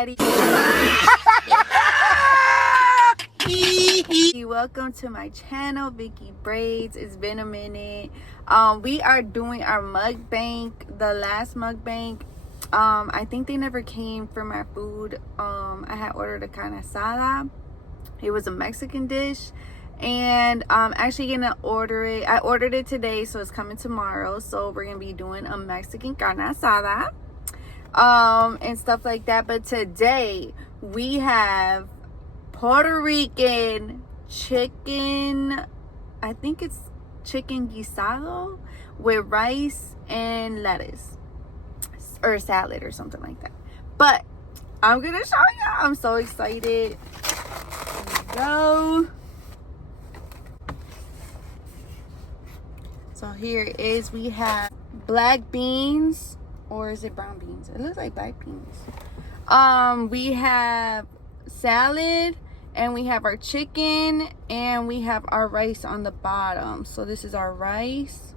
everybody. Welcome to my channel, Vicky Braids. It's been a minute. We are doing our mukbang, the last mukbang. I think they never came for my food. I had ordered a carne asada. It was a Mexican dish, and I'm actually gonna order it. I ordered it today, so it's coming tomorrow. So we're gonna be doing a Mexican carne asada, and stuff like that. But today we have Puerto Rican chicken. I think it's chicken guisado with rice and lettuce or salad or something like that. But I'm gonna show you. I'm so excited. Go. So here it is. We have black beans, or is it brown beans? It looks like black beans. We have salad, and we have our chicken, and we have our rice on the bottom. So this is our rice.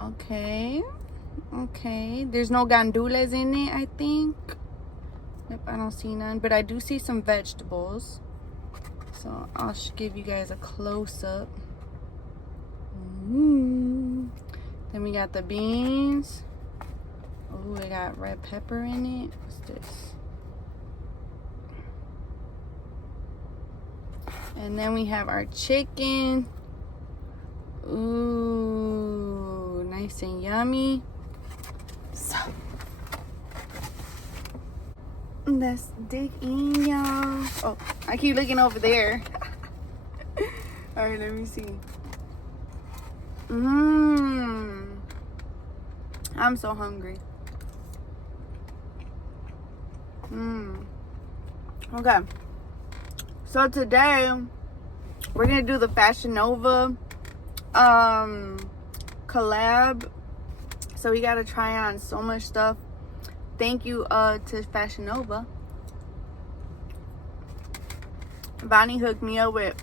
Okay, there's no gandules in it, I think. Yep, I don't see none, but I do see some vegetables. So I'll give you guys a close-up. Then we got the beans. Oh, they got red pepper in it. What's this? And then we have our chicken. Ooh, nice and yummy. So let's dig in, y'all. Oh, I keep looking over there. All right, let me see. I'm so hungry. Okay. So today we're gonna do the Fashion Nova collab. So we gotta try on so much stuff. Thank you to Fashion Nova. Bonnie hooked me up with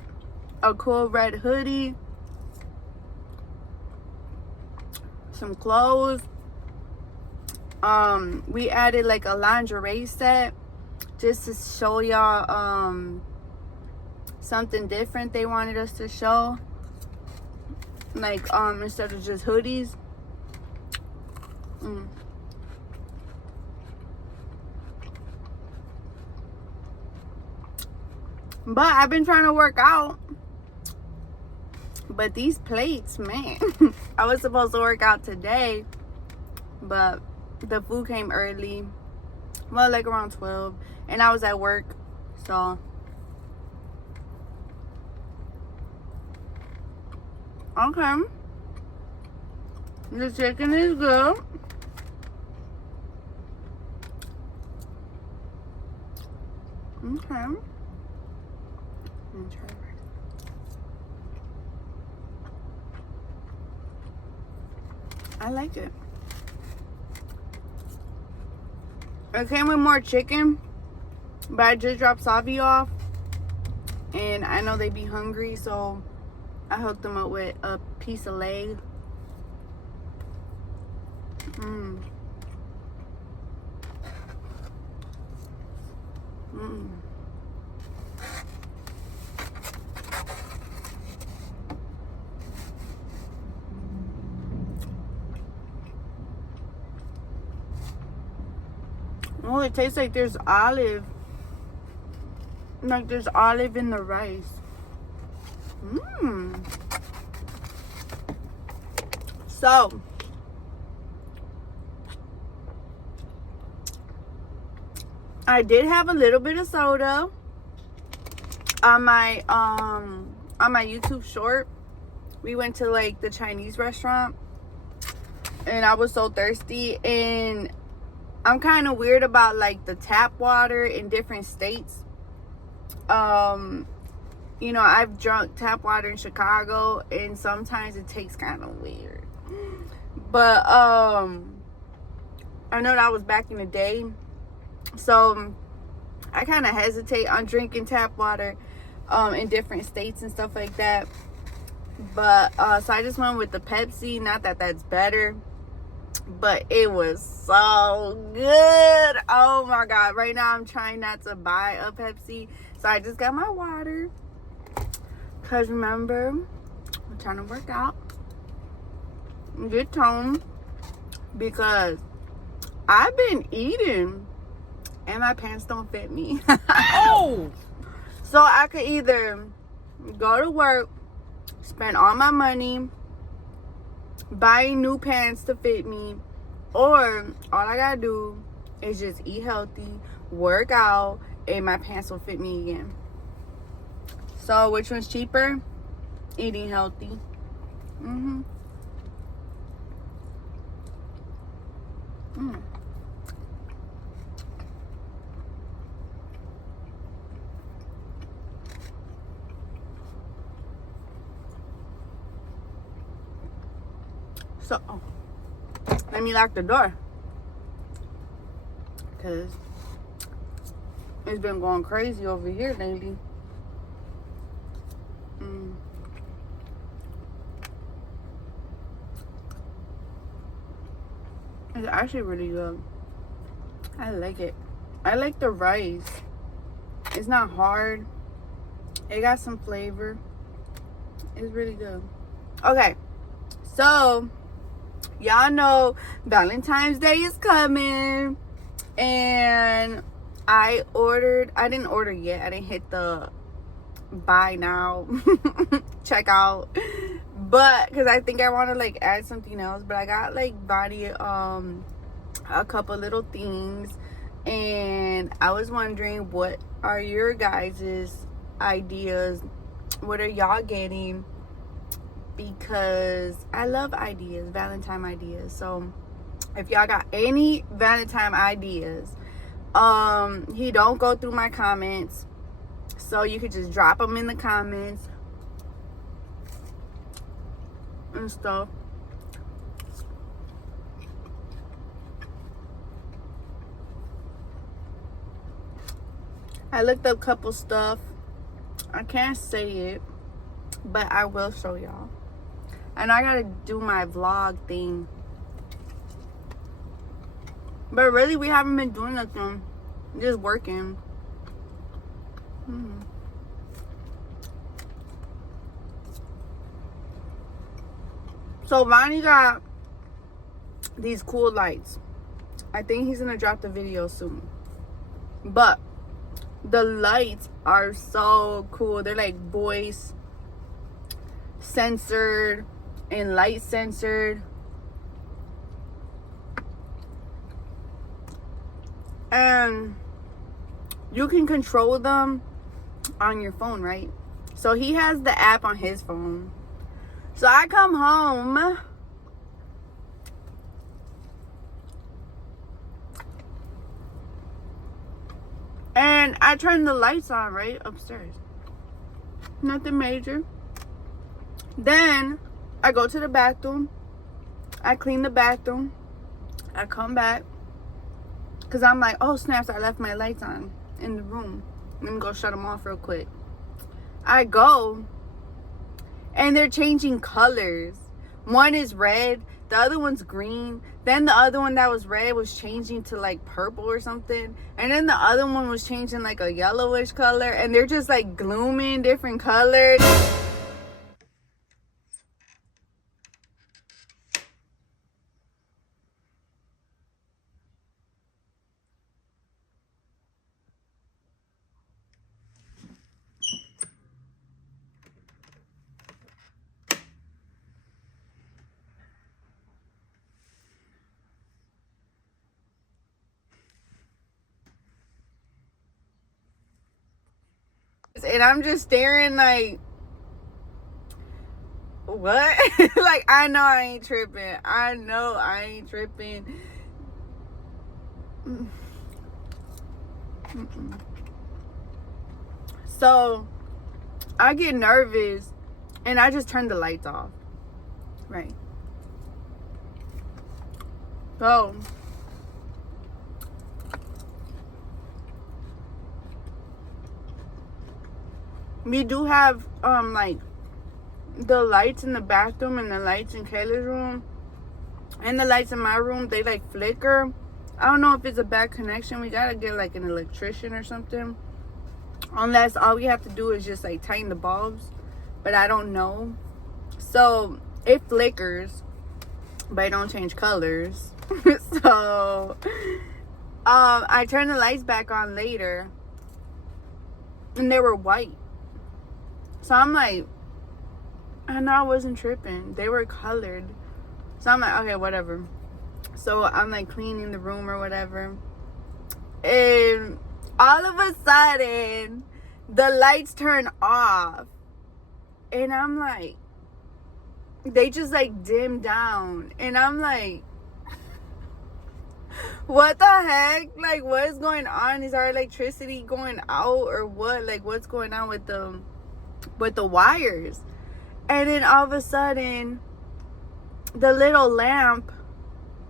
a cool red hoodie, some clothes. We added like a lingerie set just to show y'all something different they wanted us to show, like instead of just hoodies. But I've been trying to work out, but these plates, man. I was supposed to work out today, but the food came early, well, like around 12, and I was at work. So okay, the chicken is good. Okay, let me try it. I like it. It came with more chicken, but I just dropped Savi off, and I know they be hungry, so I hooked them up with a piece of leg. Oh, it tastes like there's olive. Like there's olive in the rice. So I did have a little bit of soda on my YouTube short. We went to like the Chinese restaurant, and I was so thirsty, and I'm kind of weird about like the tap water in different states. You know, I've drunk tap water in Chicago, and sometimes it tastes kind of weird. But I know that was back in the day, so I kind of hesitate on drinking tap water in different states and stuff like that. But so I just went with the Pepsi. Not that that's better, but it was so good. Oh my god. Right now I'm trying not to buy a Pepsi, so I just got my water, because remember, I'm trying to work out, get tone, because I've been eating and my pants don't fit me. Oh! So I could either go to work, spend all my money buying new pants to fit me, or all I gotta do is just eat healthy, work out, and my pants will fit me again. So which one's cheaper? Eating healthy. So let me lock the door, because it's been going crazy over here lately. It's actually really good. I like it. I like the rice. It's not hard. It got some flavor. It's really good. Okay, so y'all know Valentine's Day is coming, and I didn't order yet. I didn't hit the buy now check out, but because I think I want to like add something else, but I got like body a couple little things, and I was wondering, what are your guys's ideas? What are y'all getting? Because I love ideas, Valentine ideas. So if y'all got any Valentine ideas, he don't go through my comments, so you could just drop them in the comments and stuff. I looked up a couple stuff. I can't say it, but I will show y'all. And I gotta do my vlog thing. But really, we haven't been doing nothing. Just working. So Vonnie got these cool lights. I think he's gonna drop the video soon. But the lights are so cool. They're like voice censored and light censored. And you can control them on your phone, right? So he has the app on his phone. So I come home and I turn the lights on, right, upstairs. Nothing major. Then I go to the bathroom. I clean the bathroom. I come back, because I'm like, oh snaps, I left my lights on in the room. Let me go shut them off real quick. I go, and they're changing colors. One is red, the other one's green. Then the other one that was red was changing to like purple or something. And then the other one was changing like a yellowish color. And they're just like glooming different colors. And I'm just staring like, what? Like, I know I ain't tripping. I know I ain't tripping. So I get nervous and I just turn the lights off. Right. So we do have like the lights in the bathroom and the lights in Kayla's room And the lights in my room, they like flicker. I don't know if it's a bad connection. We gotta get like an electrician or something. Unless all we have to do is just like tighten the bulbs. But I don't know. So it flickers, but it don't change colors. So I turned the lights back on later, and they were white. So I'm like, I know I wasn't tripping. They were colored. So I'm like, okay, whatever. So I'm like cleaning the room or whatever. And all of a sudden, the lights turn off. And I'm like, they just like dim down. And I'm like, what the heck? Like, what is going on? Is our electricity going out or what? Like, what's going on with the wires? And then all of a sudden, the little lamp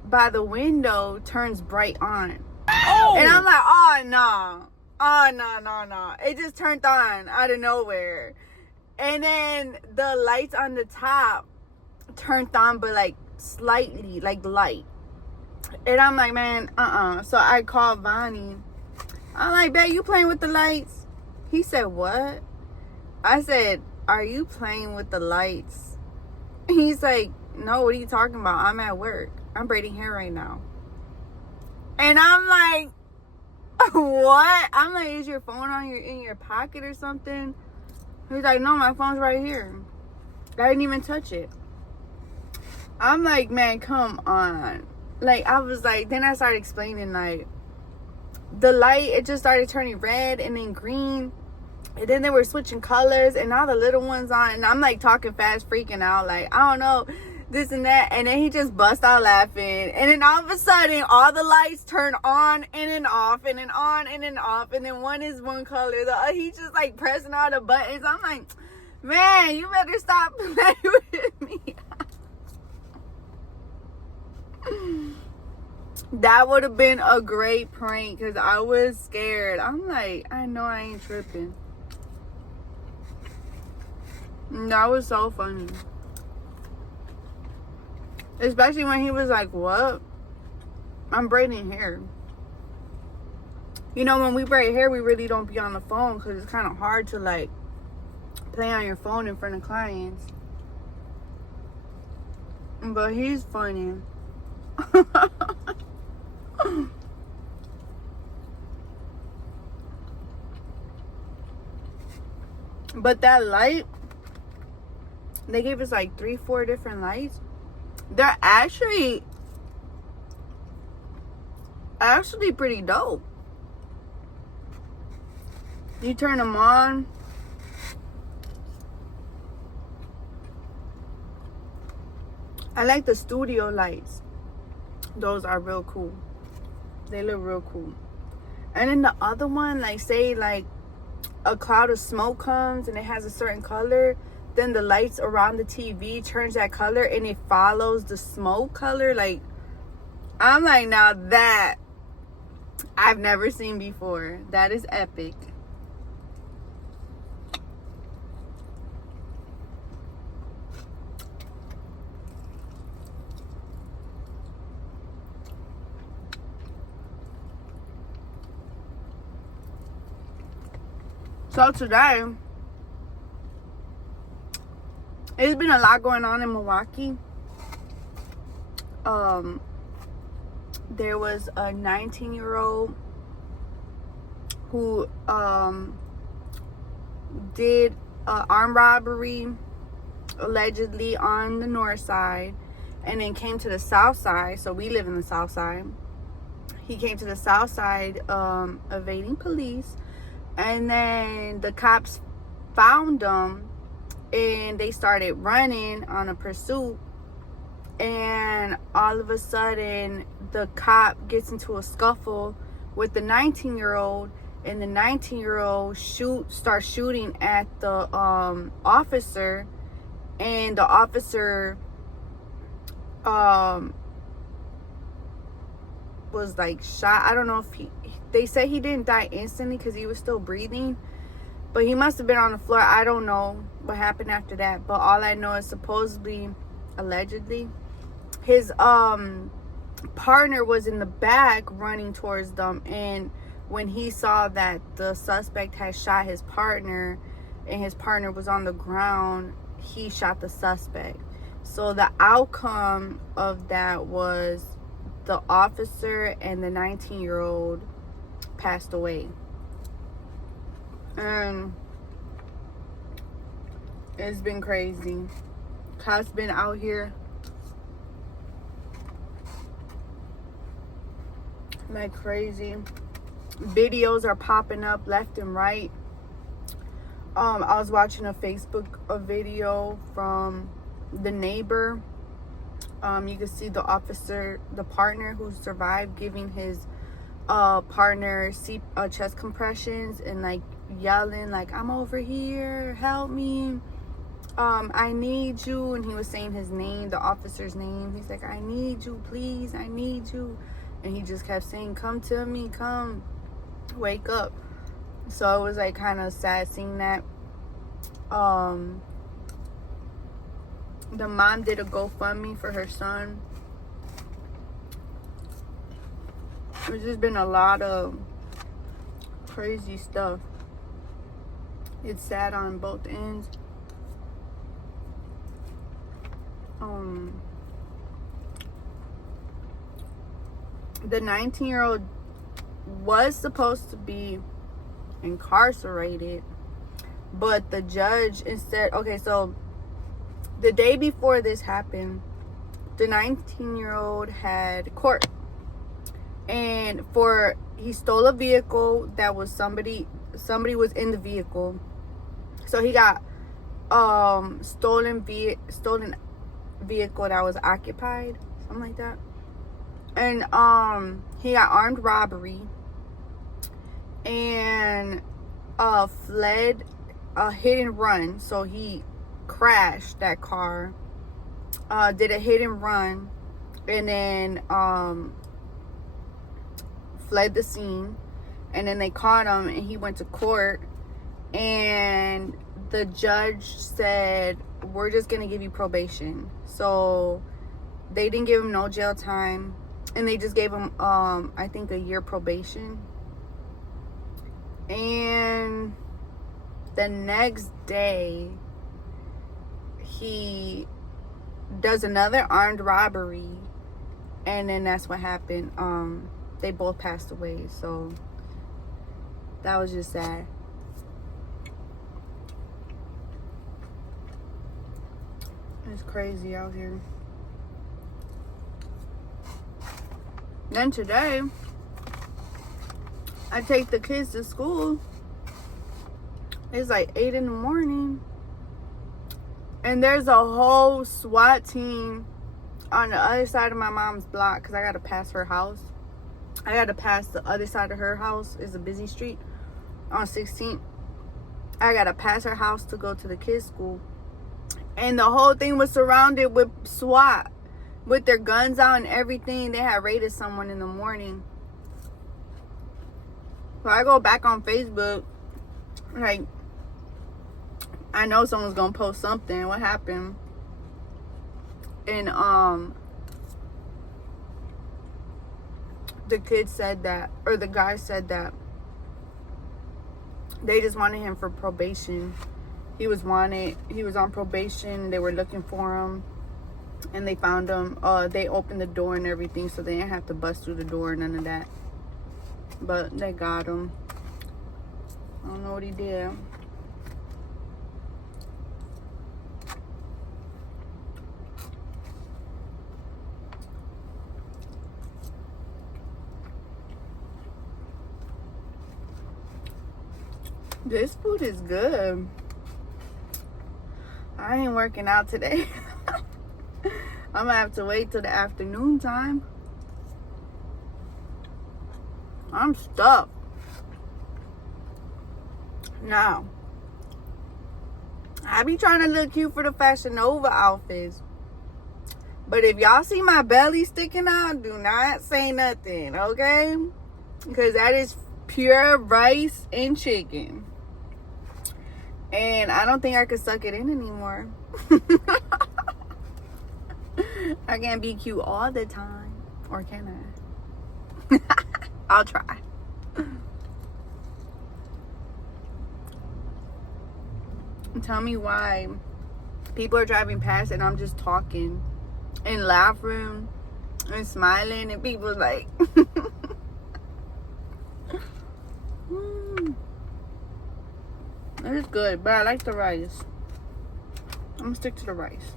by the window turns bright on. Oh! And I'm like, oh no. Oh no. It just turned on out of nowhere. And then the lights on the top turned on, but like slightly, like light. And I'm like, man, So I called Vonnie. I'm like, babe, you playing with the lights? He said, what? I said, are you playing with the lights? He's like, no, what are you talking about? I'm at work. I'm braiding hair right now. And I'm like, what? I'm like, is your phone in your pocket or something? He's like, no, my phone's right here. I didn't even touch it. I'm like, man, come on. Like, I was like, then I started explaining, like, the light, it just started turning red and then green. And then they were switching colors and all the little ones on. And I'm like talking fast, freaking out. Like, I don't know, this and that. And then he just bust out laughing. And then all of a sudden, all the lights turn on and then off and then on and then off. And then one is one color. He's just like pressing all the buttons. I'm like, man, you better stop playing with me. That would have been a great prank because I was scared. I'm like, I know I ain't tripping. That was so funny. Especially when he was like, what? I'm braiding hair. You know, when we braid hair, we really don't be on the phone because it's kind of hard to like play on your phone in front of clients. But he's funny. But that light, they gave us like 3-4 different lights. They're actually pretty dope. You turn them on. I like the studio lights. Those are real cool. They look real cool. And then the other one, like say like a cloud of smoke comes and it has a certain color, then the lights around the TV turns that color and it follows the smoke color. Like, I'm like, now that I've never seen before. That is epic. So today, it's been a lot going on in Milwaukee. There was a 19-year-old who did an armed robbery allegedly on the north side and then came to the south side. So we live in the south side. He came to the south side evading police. And then the cops found him and they started running on a pursuit. And all of a sudden, the cop gets into a scuffle with the 19-year-old. And the 19-year-old starts shooting at the officer. And the officer was like shot. I don't know if they say he didn't die instantly because he was still breathing, but he must have been on the floor. I don't know what happened after that, but all I know is supposedly, allegedly, his partner was in the back running towards them, and when he saw that the suspect had shot his partner and his partner was on the ground, he shot the suspect. So the outcome of that was the officer and the 19-year-old passed away. And it's been crazy. Cops been out here like crazy. Videos are popping up left and right. I was watching a Facebook video from the neighbor. You can see the officer, the partner who survived, giving his partner chest compressions and like yelling like, "I'm over here, help me, I need you." And he was saying his name, the officer's name. He's like, "I need you, please, I need you." And he just kept saying, "Come to me, come, wake up." So it was like kind of sad seeing that. The mom did a GoFundMe for her son. There's just been a lot of crazy stuff. It's sad on both ends. The 19-year-old was supposed to be incarcerated, but the judge instead, okay, so the day before this happened, the 19-year-old had court, and he stole a vehicle that was somebody was in the vehicle, so he got stolen vehicle that was occupied, something like that. And he got armed robbery and fled, a hit and run. So he crashed that car, did a hit and run, and then fled the scene. And then they caught him and he went to court, and the judge said, "We're just gonna give you probation." So they didn't give him no jail time, and they just gave him I think a year probation. And the next day he does another armed robbery, and then that's what happened. They both passed away. So that was just sad. It's crazy out here. Then today, I take the kids to school. It's like 8 in the morning. And there's a whole SWAT team on the other side of my mom's block, because I got to pass her house. I got to pass the other side of her house. It's a busy street on 16th. I got to pass her house to go to the kids' school. And the whole thing was surrounded with SWAT, with their guns out and everything. They had raided someone in the morning. So I go back on Facebook, like, I know someone's gonna post something. What happened? And the kid said that, or the guy said that they just wanted him for probation. He was wanted. He was on probation. They were looking for him, and they found him. They opened the door and everything, so they didn't have to bust through the door, none of that. But they got him. I don't know what he did. This food is good. I ain't working out today. I'm gonna have to wait till the afternoon time. I'm stuffed. Now, I be trying to look cute for the Fashion Nova outfits. But if y'all see my belly sticking out, do not say nothing, okay? Because that is pure rice and chicken. And I don't think I could suck it in anymore. I can't be cute all the time. Or can I? I'll try. Tell me why people are driving past and I'm just talking and laughing and smiling and people's like It's good, but I like the rice. I'm gonna stick to the rice.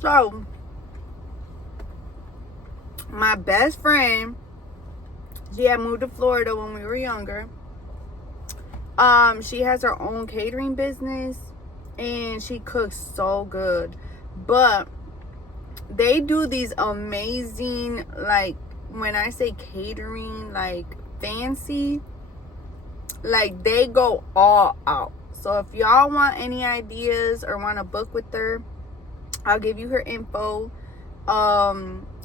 So my best friend, she had moved to Florida when we were younger. She has her own catering business and she cooks so good. But they do these amazing, like, when I say catering, like fancy, like they go all out. So if y'all want any ideas or want to book with her, I'll give you her info.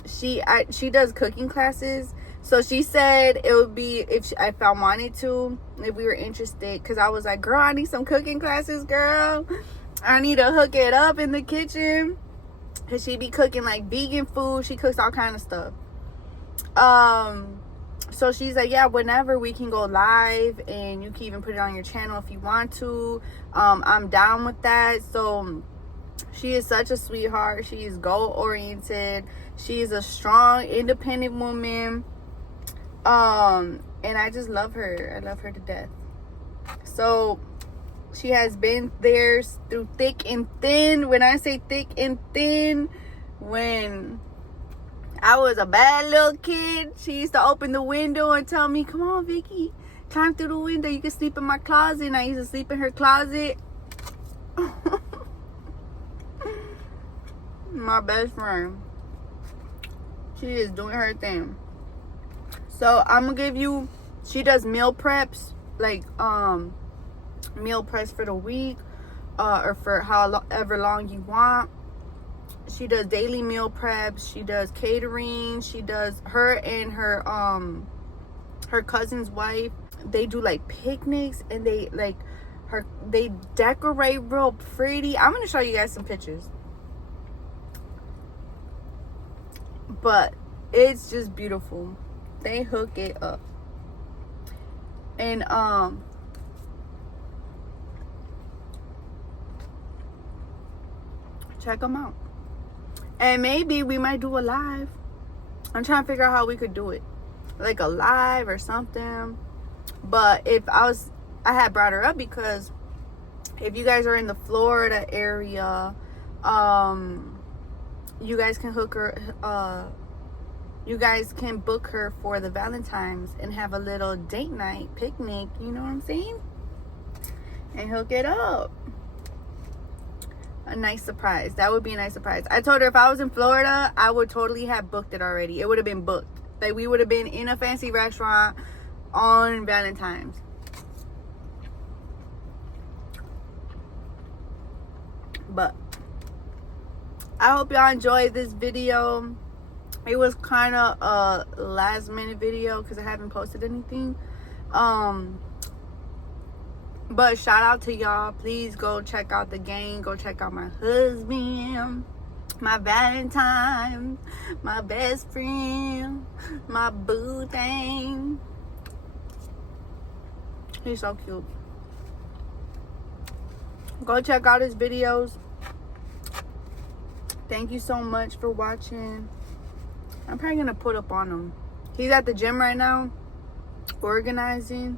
She does cooking classes. So she said it would be if I wanted to, if we were interested, because I was like, girl, I need some cooking classes, girl. I need to hook it up in the kitchen, because she be cooking like vegan food. She cooks all kind of stuff. So she's like, yeah, whenever we can go live, and you can even put it on your channel if you want to. I'm down with that. So she is such a sweetheart. She is goal oriented. She is a strong, independent woman. And I just love her. I love her to death. So she has been there through thick and thin. When I say thick and thin, when I was a bad little kid, she used to open the window and tell me, come on, Vicky, climb through the window. You can sleep in my closet. And I used to sleep in her closet. My best friend. She is doing her thing. So I'm gonna give you, she does meal preps, like meal preps for the week, or for however long you want. She does daily meal preps. She does catering. She does, her and her cousin's wife, they do like picnics, and they like they decorate real pretty. I'm gonna show you guys some pictures, but it's just beautiful. They hook it up. And check them out. And maybe we might do a live. I'm trying to figure out how we could do it, like a live or something. But if I had brought her up because if you guys are in the Florida area, you guys can hook her, you guys can book her for the Valentine's and have a little date night picnic, you know what I'm saying? And hook it up. A nice surprise. That would be a nice surprise. I told her if I was in Florida, I would totally have booked it already. It would have been booked. Like, we would have been in a fancy restaurant on Valentine's. But I hope y'all enjoyed this video. It was kind of a last minute video because I haven't posted anything. But shout out to y'all. Please go check out the gang. Go check out my husband, my Valentine, my best friend, my boo thing. He's so cute. Go check out his videos. Thank you so much for watching. I'm probably gonna put up on him. He's at the gym right now, organizing.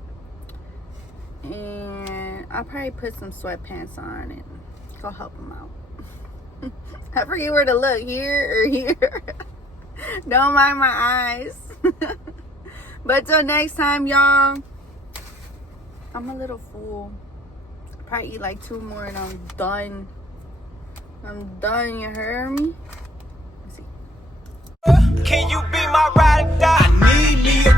And I'll probably put some sweatpants on and go help him out. I forget where to look, here or here. Don't mind my eyes. But till next time, y'all. I'm a little full. Probably eat like 2 more and I'm done. I'm done, you heard me? Let's see. Can you be my ride or die? I need me a